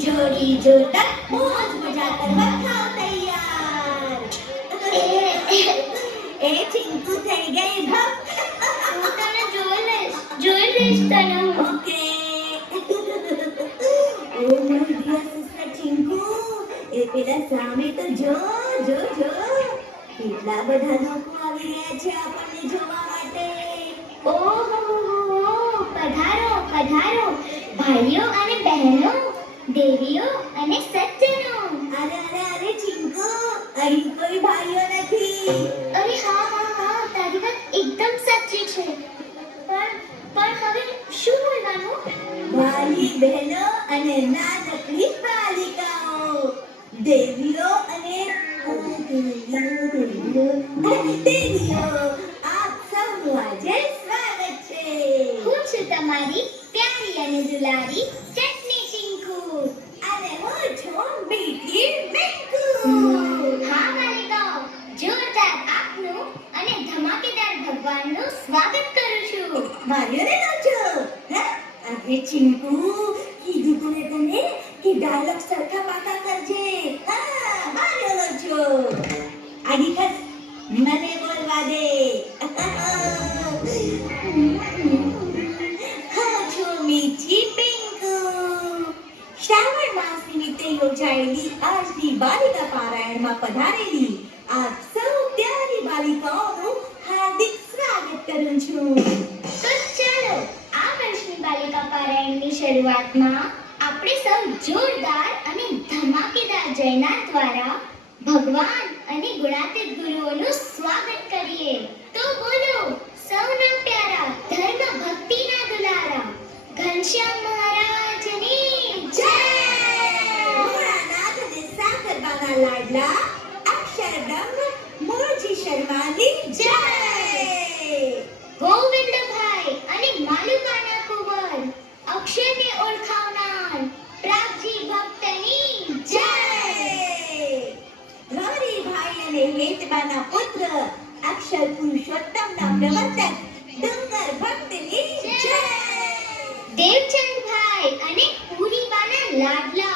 जोड़ी जोड़कर मौज मजा કરવા થાવ તૈયાર એ ચિંકુ થઈ ગઈ ભપ હું તને જોઈ લઈશ તને okay oh my dear sister Chinku એ પેલા સામે તો જો જો જો કેટલા બધા લોકો આવી રહ્યા છે આપણને જોવા માટે ઓહો પધારો પધારો ભાઈઓ અને બહેનો દેવીઓ અને સજ્જનો અરે ચિંકુ અહીં કોઈ ભાઈઓ નથી અરે હા તારી વાત એકદમ સાચી છે પણ હવે શું બોલવાનું ભાઈ બહેનો અને નાનકડી બાલિકાઓ દેવીઓ અને દેવીઓ આપ સૌનું આજે સ્વાગત છે હું છું તમારી પ્યારી અને દુલારી ચટણી ચિંકુ અને હું છું મીઠી મિંકુ હા બાલિકાઓ જોરદાર આપનું અને ધમાકેદાર ભગવાનનું સ્વાગત કરું છું માર્યોને નાચો હે આજે ચિંકુ કીધું તું તને કે ડાયલોગ સરખા પાકા કરજે હા માર્યો નાચો આની કસ મને બોલવા દે હા છો મીઠી પિંકુ શ્રાવણ માસ નિમિત્તે યોજાયેલી આજની બાલિકા પારાયણમાં પધારેલી આપ સૌ પ્યારી બાલિકાઓનું હાર્દિક સ્વાગત કરું છું તો ચાલો આ વર્ષની બાલિકા પારાયણની શરૂઆતમાં આપણે સૌ જોરદાર અને ધમાકેદાર જયનાર દ્વારા ભગવાન અને ગુણાતીત ગુરુઓનું સ્વાગત કરીએ તો બોલો સૌના પ્યારા ધર્મ ભક્તિના દુલારા ઘનશ્યામ મહારાજની જય ભોળાનાથ અને સાકરબાના લાડલા અક્ષરધામ મોરજી શર્માની જય ગોવિંદભાઈ અને માલુકાના કુંવર અક્ષરને ઓળખાવનાર પ્રાગજી ભક્તની જય ગૌરીભાઈ અને હેતબાના પુત્ર અક્ષર પુરુષોત્તમના પ્રવર્તક ડુંગર ભક્તની જય દેવચંદભાઈ અને પૂરીબાના લાડલા